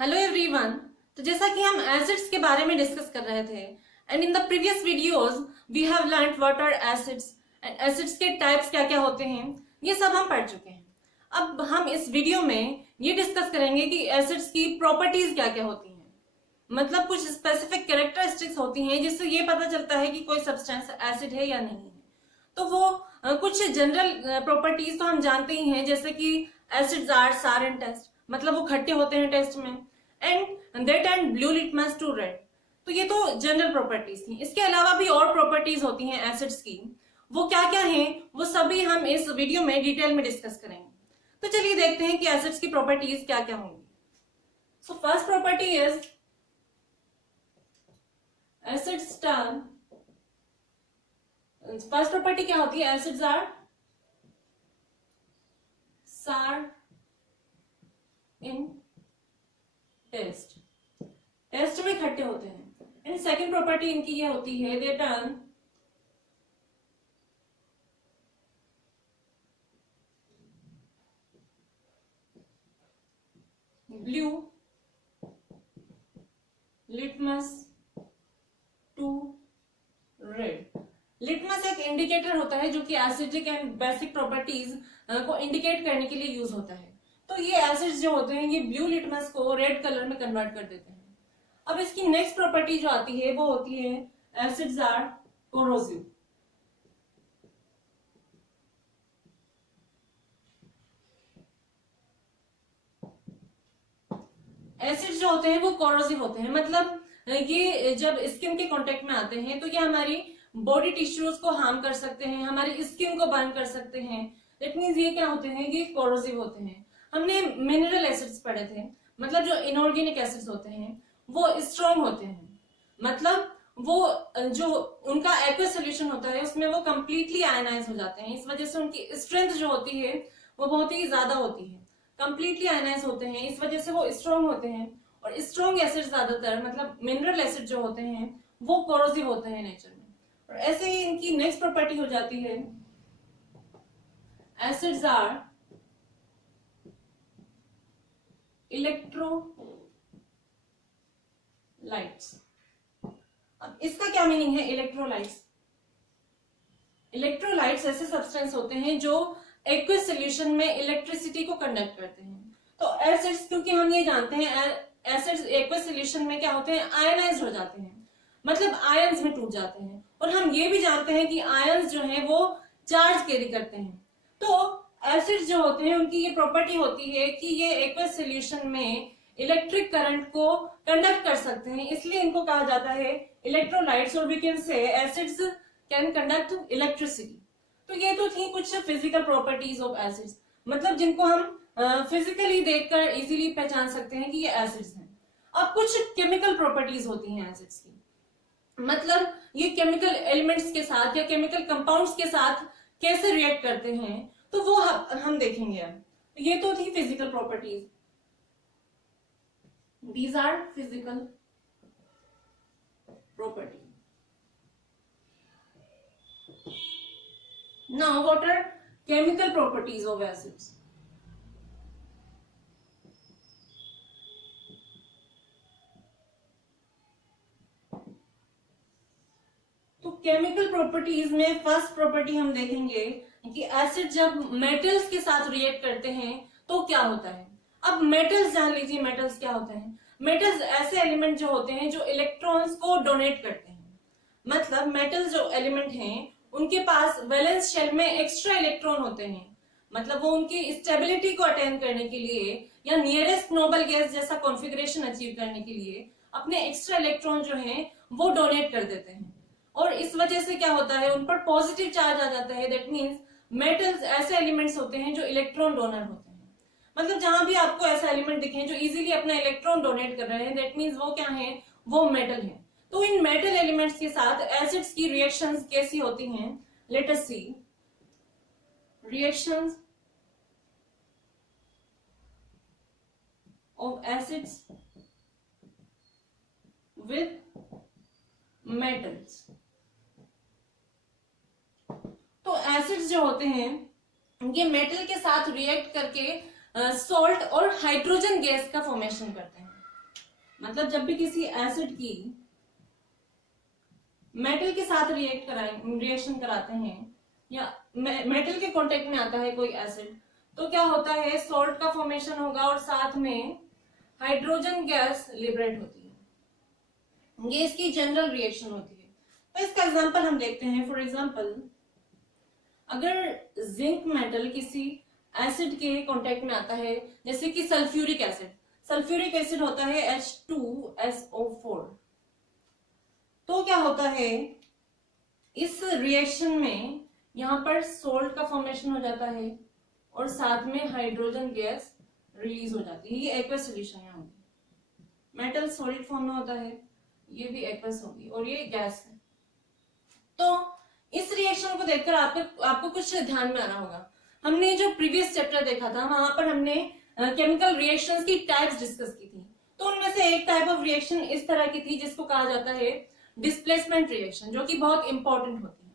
Hello everyone. तो जैसा कि हम एसिड्स के बारे में डिस्कस कर रहे थे and in the previous videos we have learned what are acids and acids के टाइप्स क्या क्या होते हैं, ये सब हम पढ़ चुके हैं। अब हम इस वीडियो में ये डिस्कस करेंगे कि एसिड्स की प्रॉपर्टीज क्या क्या होती हैं, मतलब कुछ स्पेसिफिक कैरेक्टरिस्टिक्स होती हैं जिससे ये पता चलता है कि कोई सब्सटेंस एसिड है या नहीं है। तो वो कुछ जनरल प्रॉपर्टीज तो हम जानते ही हैं, जैसे कि एसिड्स आर सार इन टेस्ट, मतलब वो खट्टे होते हैं टेस्ट में, and they turn blue litmus to red. तो ये तो जनरल प्रॉपर्टीज थी। इसके अलावा भी और प्रॉपर्टीज होती हैं एसिड्स की, वो क्या क्या हैं वो सभी हम इस वीडियो में डिटेल में डिस्कस करेंगे। तो चलिए देखते हैं कि एसिड्स की प्रॉपर्टीज क्या क्या होंगी। So first property is acids turn, first property क्या होती है, एसिड्स आर सार इन टेस्ट, टेस्ट में खट्टे होते हैं। एंड सेकेंड प्रॉपर्टी इनकी ये होती है, they turn blue litmus to red. Litmus एक इंडिकेटर होता है जो कि एसिडिक एंड बेसिक प्रॉपर्टीज को इंडिकेट करने के लिए यूज होता है। तो ये एसिड्स जो होते हैं ये ब्लू लिटमस को रेड कलर में कन्वर्ट कर देते हैं। अब इसकी नेक्स्ट प्रॉपर्टी जो आती है वो होती है एसिड्स आर कोरोसिव। एसिड्स जो होते हैं वो कोरोसिव होते हैं, मतलब ये जब स्किन के कांटेक्ट में आते हैं तो ये हमारी बॉडी टिश्यूज को हार्म कर सकते हैं, हमारी स्किन को बर्न कर सकते हैं। दैट मींस ये क्या होते हैं, ये कोरोसिव होते हैं। हमने मिनरल एसिड्स पढ़े थे, मतलब जो इनऑर्गेनिक एसिड्स होते हैं वो स्ट्रॉन्ग होते हैं, मतलब वो जो उनका एक्वस सोल्यूशन होता है उसमें वो कंप्लीटली आयनाइज हो जाते हैं। इस वजह से उनकी स्ट्रेंथ जो होती है वो बहुत ही ज्यादा होती है, कंप्लीटली आयनाइज होते हैं, इस वजह से वो स्ट्रॉन्ग होते हैं। और स्ट्रॉन्ग एसिड ज्यादातर, मतलब मिनरल एसिड जो होते हैं वो कोरोसिव होते हैं नेचर में। और ऐसे ही इनकी नेक्स्ट प्रॉपर्टी हो जाती है एसिड्स आर इलेक्ट्रोलाइट्स। अब इसका क्या मीनिंग है इलेक्ट्रोलाइट्स? इलेक्ट्रोलाइट्स ऐसे सब्सटेंस होते हैं जो एक्वस सॉल्यूशन में इलेक्ट्रिसिटी को कंडक्ट करते हैं। तो एसिड्स, क्योंकि हम ये जानते हैं एसिड्स एक्वस सॉल्यूशन में क्या होते हैं, आयनाइज हो जाते हैं, मतलब आयंस में टूट जाते हैं। और हम ये भी जानते हैं कि आयंस जो हैं वो चार्ज कैरी करते हैं। तो एसिड्स जो होते हैं उनकी ये प्रॉपर्टी होती है कि ये एक्वस सॉल्यूशन में इलेक्ट्रिक करंट को कंडक्ट कर सकते हैं, इसलिए इनको कहा जाता है इलेक्ट्रोलाइट्स। और we can say acids can conduct electricity. तो ये तो थी कुछ फिजिकल प्रॉपर्टीज ऑफ एसिड्स, मतलब जिनको हम फिजिकली देखकर इजीली पहचान सकते हैं कि ये एसिड्स हैं। अब कुछ केमिकल प्रॉपर्टीज होती हैं एसिड्स की, मतलब ये केमिकल एलिमेंट्स के साथ या केमिकल कंपाउंड्स के साथ कैसे रिएक्ट करते हैं, तो वो हम देखेंगे। अब ये तो थी physical properties, these are physical property. Now what are chemical properties of acids? तो केमिकल प्रॉपर्टीज में फर्स्ट प्रॉपर्टी हम देखेंगे कि एसिड जब मेटल्स के साथ रिएक्ट करते हैं तो क्या होता है। अब मेटल्स जान लीजिए, मेटल्स क्या होते हैं। मेटल्स ऐसे एलिमेंट जो होते हैं जो इलेक्ट्रॉन्स को डोनेट करते हैं, मतलब मेटल्स जो एलिमेंट हैं उनके पास वैलेंस शेल में एक्स्ट्रा इलेक्ट्रॉन होते हैं, मतलब वो उनकी स्टेबिलिटी को अटेन करने के लिए या नियरेस्ट नोबल गैस जैसा कॉन्फ़िगरेशन अचीव करने के लिए अपने एक्स्ट्रा इलेक्ट्रॉन जो हैं वो डोनेट कर देते हैं। और इस वजह से क्या होता है, उन पर पॉजिटिव चार्ज आ जाता है। दैट मींस मेटल्स ऐसे एलिमेंट्स होते हैं जो इलेक्ट्रॉन डोनर होते हैं, मतलब जहां भी आपको ऐसा एलिमेंट दिखे जो इजीली अपना इलेक्ट्रॉन डोनेट कर रहे हैं, दैट मींस वो क्या है, वो मेटल है। तो इन मेटल एलिमेंट्स के साथ एसिड्स की रिएक्शंस कैसी होती हैं, let us see. Reactions of acids with metals. तो एसिड्स जो होते हैं ये मेटल के साथ रिएक्ट करके सॉल्ट और हाइड्रोजन गैस का फॉर्मेशन करते हैं। मतलब जब भी किसी एसिड की मेटल के साथ रिएक्शन कराते हैं या मेटल के कांटेक्ट में आता है कोई एसिड, तो क्या होता है, सॉल्ट का फॉर्मेशन होगा और साथ में हाइड्रोजन गैस लिबरेट होती है। ये इसकी जनरल रिएक्शन होती है। तो इसका एग्जांपल हम देखते हैं। फॉर एग्जांपल, अगर जिंक मेटल किसी एसिड के कांटेक्ट में आता है, जैसे कि सल्फ्यूरिक एसिड, सल्फ्यूरिक एसिड होता है H2SO4, तो क्या होता है, इस रिएक्शन में यहां पर सोल्ट का फॉर्मेशन हो जाता है और साथ में हाइड्रोजन गैस रिलीज हो जाती है। ये एक्वस सोल्यूशन में होगी। मेटल सॉलिड फॉर्म में होता है, ये भी एक्वस होगी और ये गैस है। तो इस रिएक्शन को देखकर आपको कुछ ध्यान में आना होगा। हमने जो प्रीवियस चैप्टर देखा था वहां पर हमने केमिकल रिएक्शंस की टाइप्स डिस्कस की थी। तो उनमें से एक टाइप ऑफ रिएक्शन इस तरह की थी जिसको कहा जाता है डिस्प्लेसमेंट रिएक्शन, जो कि बहुत इंपॉर्टेंट होती है।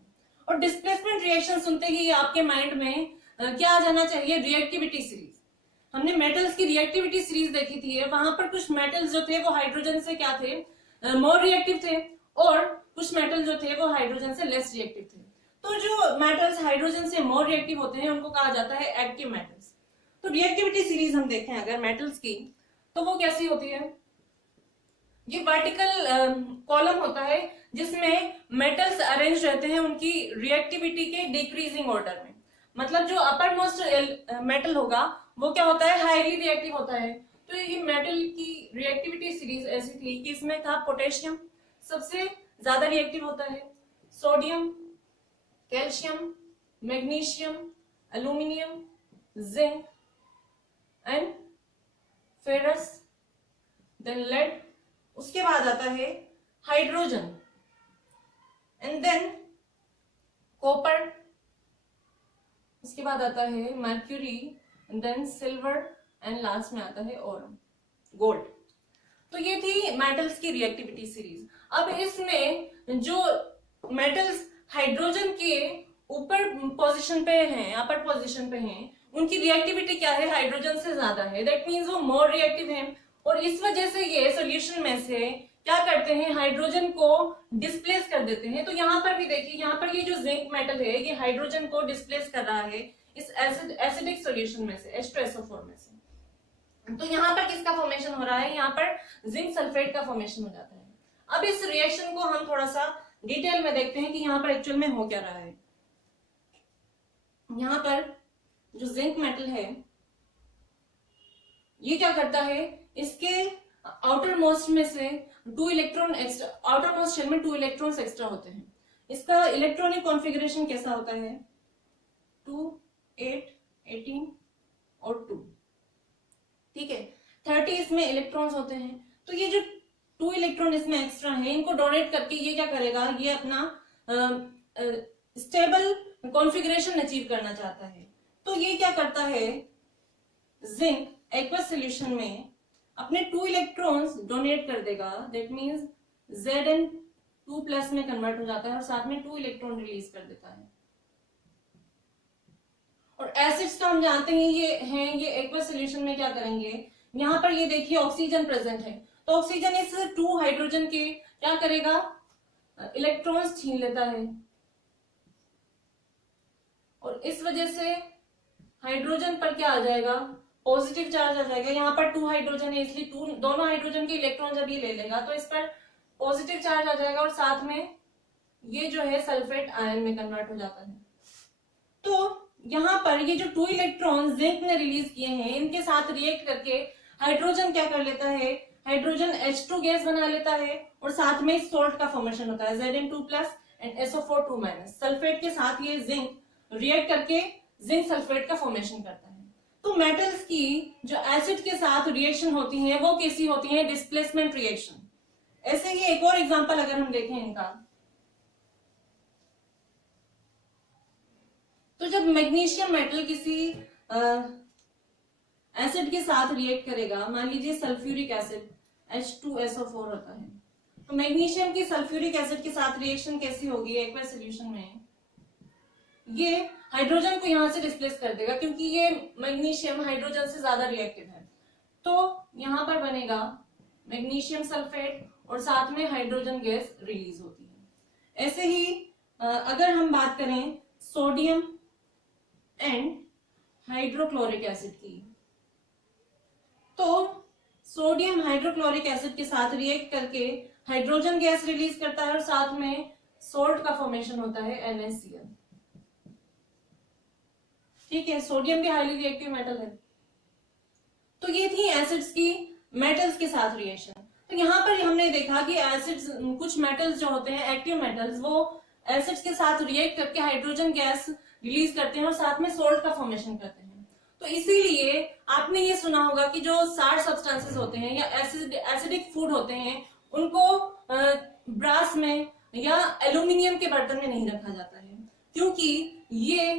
और डिस्प्लेसमेंट रिएक्शन सुनते ही आपके माइंड में क्या आ जाना चाहिए, रिएक्टिविटी सीरीज। हमने मेटल्स की रिएक्टिविटी सीरीज देखी थी। वहां पर कुछ मेटल्स जो थे वो हाइड्रोजन से क्या थे, मोर रिएक्टिव थे, और कुछ मेटल जो थे वो हाइड्रोजन से लेस रिएक्टिव थे। तो जो मेटल्स हाइड्रोजन से मोर रिएक्टिव होते हैं उनको कहा जाता है एक्टिव मेटल्स। तो रिएक्टिविटी सीरीज हम देखें अगर मेटल्स की, तो वो कैसी होती है, ये वर्टिकल कॉलम होता है जिसमें मेटल्स अरेंज रहते हैं उनकी रिएक्टिविटी के डिक्रीजिंग ऑर्डर में। मतलब जो अपर मोस्ट मेटल होगा वो क्या होता है, हाईली रिएक्टिव होता है। तो ये मेटल की रिएक्टिविटी सीरीज ऐसी थी कि इसमें था पोटेशियम सबसे ज्यादा रिएक्टिव होता है, sodium, calcium, magnesium, aluminium, zinc and ferrous, then lead, उसके बाद आता है हाइड्रोजन एंड देन कॉपर, उसके बाद आता है mercury, then silver and last में आता है और गोल्ड। तो ये थी मेटल्स की रिएक्टिविटी सीरीज। अब इसमें जो मेटल्स हाइड्रोजन के ऊपर पोजीशन पे हैं, अपर पोजीशन पे हैं, उनकी रिएक्टिविटी क्या है, हाइड्रोजन से ज्यादा है। दैट मींस वो मोर रिएक्टिव है और इस वजह से ये सॉल्यूशन में से क्या करते हैं, हाइड्रोजन को डिस्प्लेस कर देते हैं। तो यहाँ पर भी देखिए, यहाँ पर ये जो जिंक मेटल है ये हाइड्रोजन को डिस्प्लेस कर रहा है इस एसिडिक सॉल्यूशन में से, H2SO4 में से। तो यहाँ पर किसका फॉर्मेशन हो रहा है, यहाँ पर जिंक सल्फेट का फॉर्मेशन हो जाता है। अब इस रिएक्शन को हम थोड़ा सा डिटेल में देखते हैं कि यहाँ पर एक्चुअल में हो क्या रहा है। यहाँ पर जो जिंक मेटल है ये क्या करता है, इसके आउटर मोस्ट में से 2 electron extra, outer most shell में 2 इलेक्ट्रॉन्स एक्स्ट्रा होते हैं। इसका इलेक्ट्रॉनिक कॉन्फ़िगरेशन कैसा होता है, 2, 8, 18 और 2, ठीक है, 30 इसमें इलेक्ट्रॉन्स होते हैं। तो ये जो 2 इलेक्ट्रॉन इसमें एक्स्ट्रा है इनको डोनेट करके ये क्या करेगा, ये अपना स्टेबल कॉन्फ़िगरेशन अचीव करना चाहता है। तो ये क्या करता है, जिंक एक्वस सॉल्यूशन में अपने 2 इलेक्ट्रॉन्स डोनेट कर देगा। दैट मींस Zn2+ में कन्वर्ट हो जाता है और साथ में 2 इलेक्ट्रॉन रिलीज कर देता है। और एसिड्स तो हम जानते हैं ये एक्वस सॉल्यूशन में क्या करेंगे, यहाँ पर ये देखिए ऑक्सीजन प्रेजेंट है, तो ऑक्सीजन इस 2 हाइड्रोजन के क्या करेगा, इलेक्ट्रॉन्स छीन लेता है और इस वजह से हाइड्रोजन पर क्या आ जाएगा, पॉजिटिव चार्ज आ जाएगा। यहाँ पर 2 हाइड्रोजन है इसलिए दोनों हाइड्रोजन के इलेक्ट्रॉन जब ये ले लेगा तो इस पर पॉजिटिव चार्ज आ जाएगा और साथ में ये जो है सल्फेट आयन में कन्वर्ट हो जाता है। तो यहाँ पर ये जो 2 इलेक्ट्रॉन जिंक ने रिलीज किए हैं इनके साथ रिएक्ट करके हाइड्रोजन क्या कर लेता है, हाइड्रोजन H2 गैस बना लेता है और साथ में सोल्ट का फॉर्मेशन होता है Zn2+ एंड SO4 सल्फेट के साथ ये जिंक रिएक्ट करके जिंक सल्फेट का फॉर्मेशन करता है। तो मेटल्स की जो एसिड के साथ रिएक्शन होती है वो कैसी होती है, डिस्प्लेसमेंट रिएक्शन। ऐसे ही एक और एग्जांपल अगर हम देखें इनका, तो जब मैग्नीशियम मेटल किसी एसिड के साथ रिएक्ट करेगा, मान लीजिए सल्फ्यूरिक एसिड H2SO4 होता है, तो मैग्नीशियम की सल्फ्यूरिक एसिड के साथ रिएक्शन कैसी होगी एक्वस सॉल्यूशन में, ये हाइड्रोजन को यहां से डिस्प्लेस कर देगा क्योंकि ये मैग्नीशियम हाइड्रोजन से ज्यादा रिएक्टिव है। तो यहां पर बनेगा मैग्नीशियम सल्फेट और साथ में हाइड्रोजन गैस रिलीज होती है। ऐसे ही अगर हम बात करें सोडियम एंड हाइड्रोक्लोरिक एसिड की, तो सोडियम हाइड्रोक्लोरिक एसिड के साथ रिएक्ट करके हाइड्रोजन गैस रिलीज करता है और साथ में सोल्ट का फॉर्मेशन होता है NaCl। ठीक है, सोडियम भी हाईली रिएक्टिव मेटल है। तो ये थी एसिड्स की मेटल्स के साथ रिएक्शन। तो यहाँ पर हमने देखा कि एसिड्स, कुछ मेटल्स जो होते हैं एक्टिव मेटल्स, वो एसिड्स के साथ रिएक्ट करके हाइड्रोजन गैस रिलीज करते हैं और साथ में सोल्ट का फॉर्मेशन करते हैं। तो इसीलिए आपने ये सुना होगा कि जो सार सब्सटेंसेस होते हैं या एसिडिक फूड होते हैं, उनको ब्रास में या एल्यूमिनियम के बर्तन में नहीं रखा जाता है, क्योंकि ये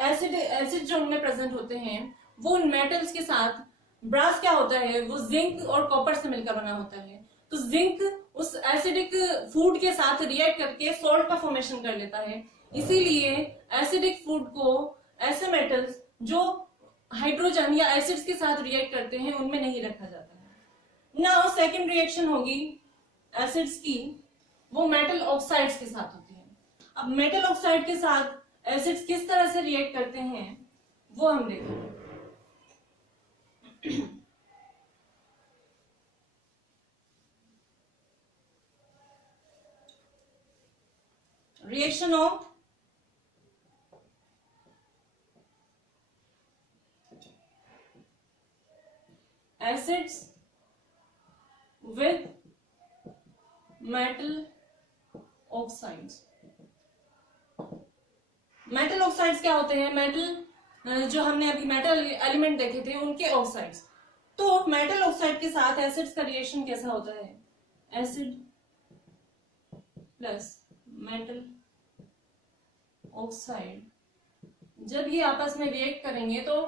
एसिड जो उनमें प्रेजेंट होते हैं वो उन मेटल्स के साथ, ब्रास क्या होता है, वो जिंक और कॉपर से मिलकर बना होता है। तो जिंक उस एसिडिक फूड के साथ रिएक्ट करके सॉल्ट का फॉर्मेशन कर लेता है। इसीलिए एसिडिक फूड को, ऐसे मेटल्स जो हाइड्रोजन या एसिड्स के साथ रिएक्ट करते हैं, उनमें नहीं रखा जाता है। नाउ सेकंड रिएक्शन होगी एसिड्स की, वो मेटल ऑक्साइड्स के साथ होती है। अब मेटल ऑक्साइड के साथ एसिड्स किस तरह से रिएक्ट करते हैं वो हम देखेंगे। Reaction of acids with metal oxides. Metal oxides क्या होते हैं? मेटल, जो हमने अभी मेटल एलिमेंट देखे थे उनके ऑक्साइड्स। तो मेटल ऑक्साइड के साथ एसिड्स का रिएक्शन कैसा होता है? एसिड प्लस मेटल ऑक्साइड जब ये आपस में रिएक्ट करेंगे तो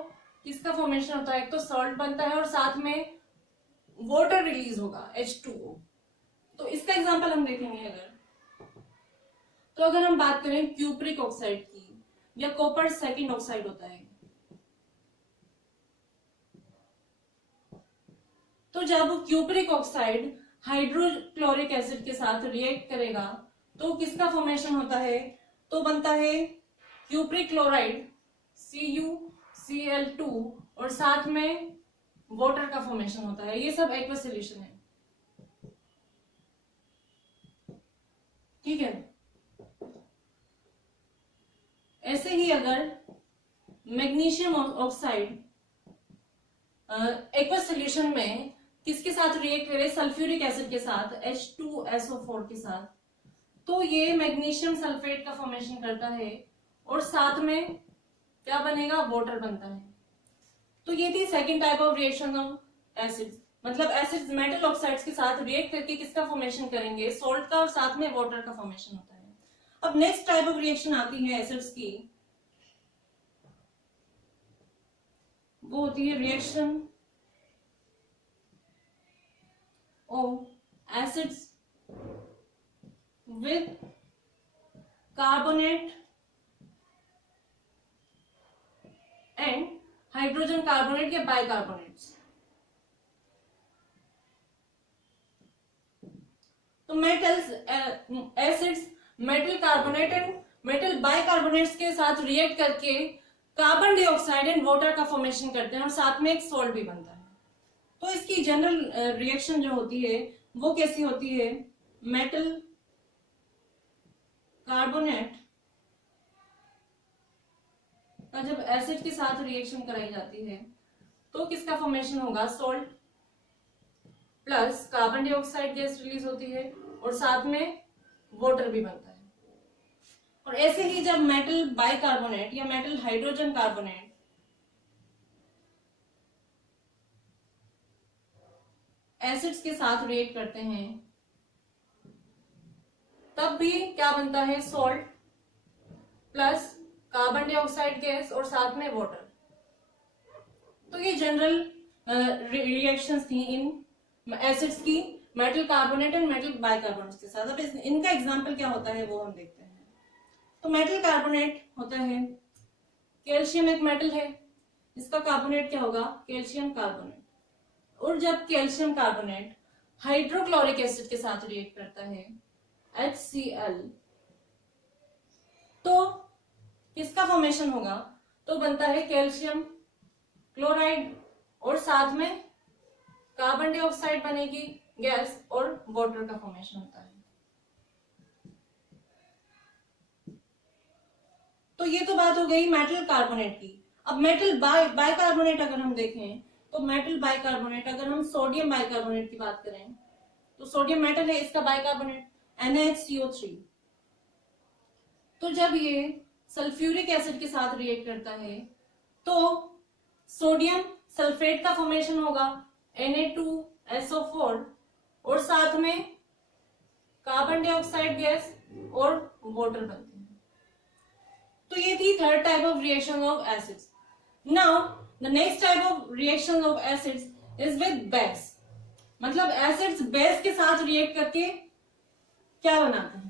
किसका फॉर्मेशन होता है? एक तो सॉल्ट बनता है और साथ में वाटर रिलीज होगा, H2O। तो इसका एग्जांपल हम देखेंगे। तो अगर हम बात करें क्यूप्रिक ऑक्साइड की, या कॉपर सेकंड ऑक्साइड होता है, तो जब क्यूप्रिक ऑक्साइड हाइड्रोक्लोरिक एसिड के साथ रिएक्ट करेगा तो किसका फॉर्मेशन होता है? तो बनता है क्यूप्रिक क्लोराइड CuCl2 और साथ में वाटर का फॉर्मेशन होता है। ये सब एक्वस सॉल्यूशन है। ठीक है। ऐसे ही अगर मैग्नीशियम ऑक्साइड एक्वस सॉल्यूशन में किसके साथ रिएक्ट करे? सल्फ्यूरिक एसिड के साथ, H2SO4 के साथ, तो ये मैग्नीशियम सल्फेट का फॉर्मेशन करता है और साथ में क्या बनेगा? वाटर बनता है। तो ये थी second type of reaction of acids. मतलब एसिड्स मेटल ऑक्साइड्स के साथ रिएक्ट करके किसका फॉर्मेशन करेंगे? सॉल्ट का, और साथ में वाटर का फॉर्मेशन होता है। अब नेक्स्ट टाइप ऑफ रिएक्शन आती है एसिड्स की, वो होती है reaction of acids with carbonate and hydrogen carbonate या बाइकार्बोनेट्स। तो metals, acids metal carbonate and metal bicarbonates के साथ रिएक्ट करके कार्बन डाइऑक्साइड एंड वाटर का फॉर्मेशन करते हैं और साथ में एक सॉल्ट भी बनता है। तो इसकी जनरल रिएक्शन जो होती है वो कैसी होती है? मेटल कार्बोनेट का जब एसिड के साथ रिएक्शन कराई जाती है तो किसका फॉर्मेशन होगा? Salt plus carbon dioxide gas release होती है और साथ में वाटर भी बनता है। और ऐसे ही जब मेटल बाइकार्बोनेट या मेटल हाइड्रोजन कार्बोनेट एसिड्स के साथ रिएक्ट करते हैं तब भी क्या बनता है? Salt plus carbon dioxide gas और साथ में वाटर। तो ये जनरल रिएक्शंस थी इन एसिड्स की, metal carbonate and metal bicarbonate के साथ। अब इनका एग्जांपल क्या होता है वो हम देखते हैं। तो मेटल कार्बोनेट होता है, कैल्शियम एक मेटल है, इसका कार्बोनेट क्या होगा? Calcium carbonate. और जब कैल्शियम कार्बोनेट हाइड्रोक्लोरिक एसिड के साथ रिएक्ट करता है HCl, तो किसका फॉर्मेशन होगा? तो बनता है कैल्शियम क्लोराइड और साथ में कार्बन डाइऑक्साइड बनेगी गैस और वाटर का फॉर्मेशन होता है। तो ये तो बात हो गई मेटल कार्बोनेट की। अब मेटल बाइकार्बोनेट अगर हम देखें तो मेटल बाइकार्बोनेट, अगर हम सोडियम बाइकार्बोनेट की बात करें तो सोडियम मेटल है, इसका बाइकार्बोनेट NaHCO3। तो जब ये सल्फ्यूरिक एसिड के साथ रिएक्ट करता है तो सोडियम सल्फेट का फॉर्मेशन होगा Na2SO4 और साथ में कार्बन डाइऑक्साइड गैस और वाटर बनते हैं। तो ये थी third type of reaction of acids. Now the next type of reaction of acids is with base. मतलब एसिड्स बेस के साथ रिएक्ट करके क्या बनाते हैं?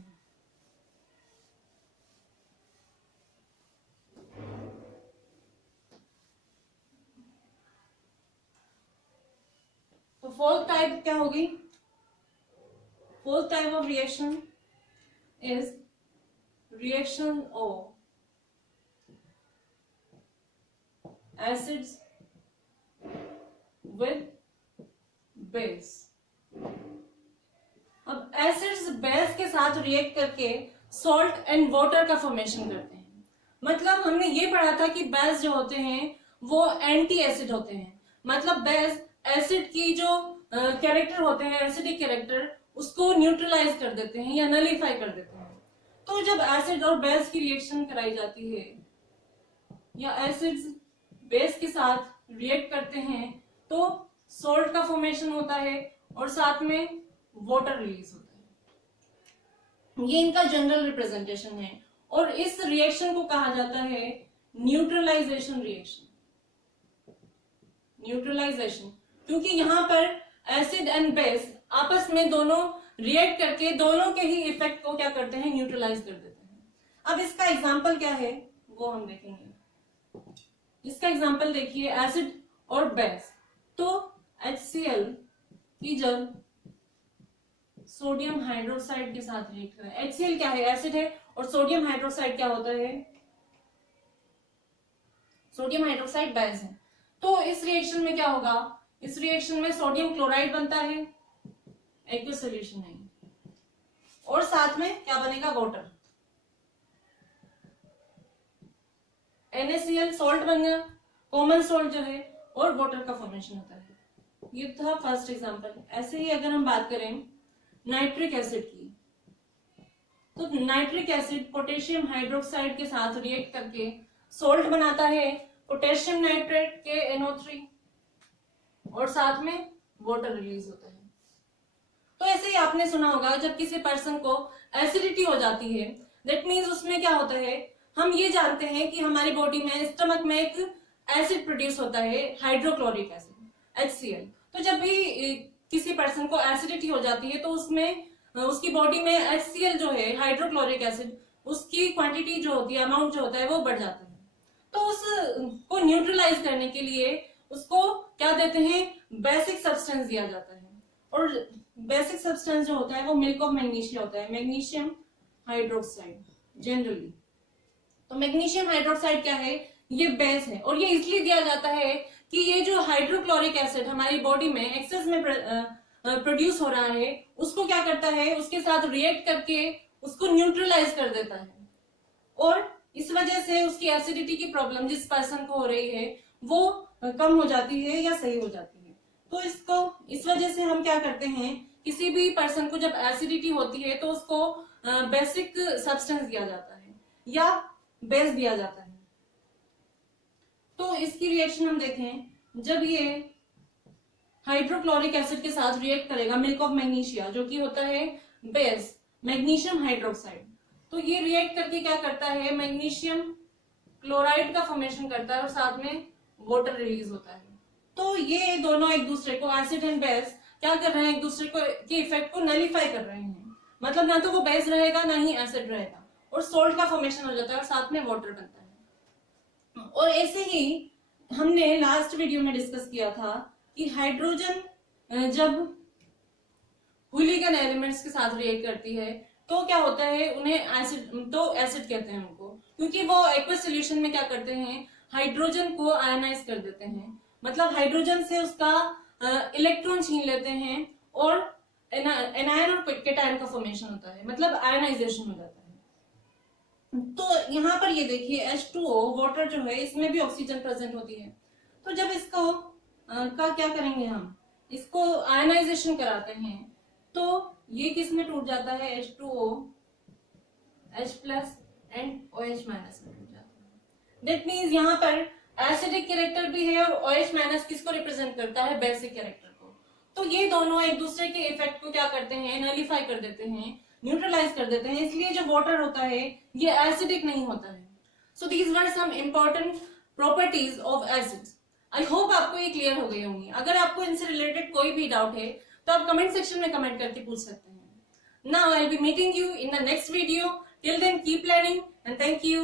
तो फोर्थ टाइप क्या होगी? Fourth type of reaction is reaction of acids with base. अब एसिड्स बेस के साथ रिएक्ट करके सॉल्ट एंड वाटर का फॉर्मेशन करते हैं। मतलब हमने ये पढ़ा था कि बेस जो होते हैं वो एंटी एसिड होते हैं। मतलब बेस एसिड की जो कैरेक्टर होते हैं, एसिडिक कैरेक्टर, उसको न्यूट्रलाइज कर देते हैं या नलीफाई कर देते हैं। तो जब एसिड और बेस की रिएक्शन कराई जाती है या एसिड्स बेस के साथ रिएक्ट करते हैं तो सॉल्ट का फॉर्मेशन होता है और साथ में वाटर रिलीज होता है। ये इनका जनरल रिप्रेजेंटेशन है और इस रिएक्शन को कहा जाता है न्यूट्रलाइजेशन रिएक्शन। न्यूट्रलाइजेशन क्योंकि यहाँ पर एसिड एंड बेस आपस में दोनों रिएक्ट करके दोनों के ही इफेक्ट को क्या करते हैं? न्यूट्रलाइज कर देते हैं। अब इसका एग्जांपल क्या है वो हम देखेंगे। इसका एग्जांपल देखिए, एसिड और बेस। तो HCl की जब सोडियम हाइड्रोक्साइड के साथ रिएक्ट करें, HCl क्या है? एसिड है और सोडियम हाइड्रोक्साइड क्या होता है? सोडियम हाइड्रोक्साइड बेस है। तो इस रिएक्शन में क्या होगा? इस रिएक्शन में सोडियम क्लोराइड बनता है, एक्वस सॉल्यूशन है, और साथ में क्या बनेगा? वाटर। NaCl सॉल्ट बन गया, कॉमन सॉल्ट जो है, और वाटर का फॉर्मेशन होता है। ये था फर्स्ट एग्जांपल। ऐसे ही अगर हम बात करें नाइट्रिक एसिड की, तो नाइट्रिक एसिड पोटेशियम हाइड्रोक्साइड के साथ रिएक्ट करके सॉल्ट बनाता है, पोटेशियम नाइट्रेट KNO3, और साथ में वाटर रिलीज होता है। तो ऐसे ही आपने सुना होगा जब किसी पर्सन को एसिडिटी हो जाती है, दैट मीन्स उसमें क्या होता है? हम ये जानते हैं कि हमारी बॉडी में, स्टमक में एक एसिड प्रोड्यूस होता है, हाइड्रोक्लोरिक एसिड HCl। तो जब भी किसी पर्सन को एसिडिटी हो जाती है तो उसमें उसकी बॉडी में HCl जो है, हाइड्रोक्लोरिक एसिड, उसकी क्वांटिटी जो होती है, अमाउंट जो होता है वो बढ़ जाता है। तो उसको न्यूट्रलाइज करने के लिए उसको क्या देते हैं? बेसिक सब्सटेंस दिया जाता है, और बेसिक सब्सटेंस जो होता है वो मिल्क ऑफ मैग्नीशिया होता है, मैग्नीशियम हाइड्रोक्साइड जनरली। तो मैग्नीशियम हाइड्रोक्साइड क्या है? ये बेस है, और ये इसलिए दिया जाता है कि ये जो हाइड्रोक्लोरिक एसिड हमारी बॉडी में एक्सेस में प्रोड्यूस हो रहा है, उसको क्या करता है? उसके साथ रिएक्ट करके उसको न्यूट्रलाइज कर देता है, और इस वजह से उसकी एसिडिटी की प्रॉब्लम जिस पर्सन को हो रही है वो कम हो जाती है या सही हो जाती है। तो इसको इस वजह से हम क्या करते हैं? किसी भी पर्सन को जब एसिडिटी होती है तो उसको बेसिक सब्सटेंस दिया जाता है या बेस दिया जाता है। तो इसकी रिएक्शन हम देखें, जब ये हाइड्रोक्लोरिक एसिड के साथ रिएक्ट करेगा मिल्क ऑफ मैग्नीशिया, जो कि होता है बेस मैग्नीशियम हाइड्रोक्साइड, तो ये रिएक्ट करके क्या करता है? मैग्नीशियम क्लोराइड का फॉर्मेशन करता है और साथ में वाटर रिलीज होता है। तो ये दोनों एक दूसरे को, एसिड एंड बेस, क्या कर रहे हैं? एक दूसरे को के इफेक्ट को नलीफाई कर रहे हैं। मतलब ना तो वो बेस रहेगा ना ही एसिड रहेगा, और सॉल्ट का फॉर्मेशन हो जाता है और साथ में वाटर बनता है। और ऐसे ही हमने लास्ट वीडियो में डिस्कस किया था कि हाइड्रोजन जब ऑक्सीजन एलिमेंट्स के साथ रिएक्ट करती है तो क्या होता है, उन्हें एसिड, तो एसिड कहते हैं उनको, क्योंकि वो एक्वस सोल्यूशन में क्या करते हैं, हाइड्रोजन को आयनाइज कर देते हैं, मतलब हाइड्रोजन से उसका इलेक्ट्रॉन छीन लेते हैं और एनायन और केटायन का फॉर्मेशन होता है, मतलब आयनाइजेशन हो जाता है। तो यहाँ पर ये देखिए H2O वाटर जो है इसमें भी ऑक्सीजन प्रेजेंट होती है, तो जब इसको का क्या करेंगे, हम इसको आयनाइजेशन कराते हैं तो ये किस में टूट जाता है, H2O H+ एंड OH- में टूट जाता है। दैट मीन्स यहाँ पर एसिडिक कैरेक्टर भी है और OH- किसको रिप्रेजेंट करता है, बेसिक कैरेक्टर को। तो ये दोनों एक दूसरे के इफेक्ट को क्या करते हैं, नलिफाई कर देते हैं, न्यूट्रलाइज कर देते हैं, इसलिए जो वाटर होता है ये एसिडिक नहीं होता है। So these were some important properties of acids. I hope आपको ये क्लियर हो गई होंगी। अगर आपको इनसे रिलेटेड कोई भी डाउट है तो आप कमेंट सेक्शन में कमेंट करके पूछ सकते हैं। Now I will be meeting you in the next video. Till then keep learning and thank you.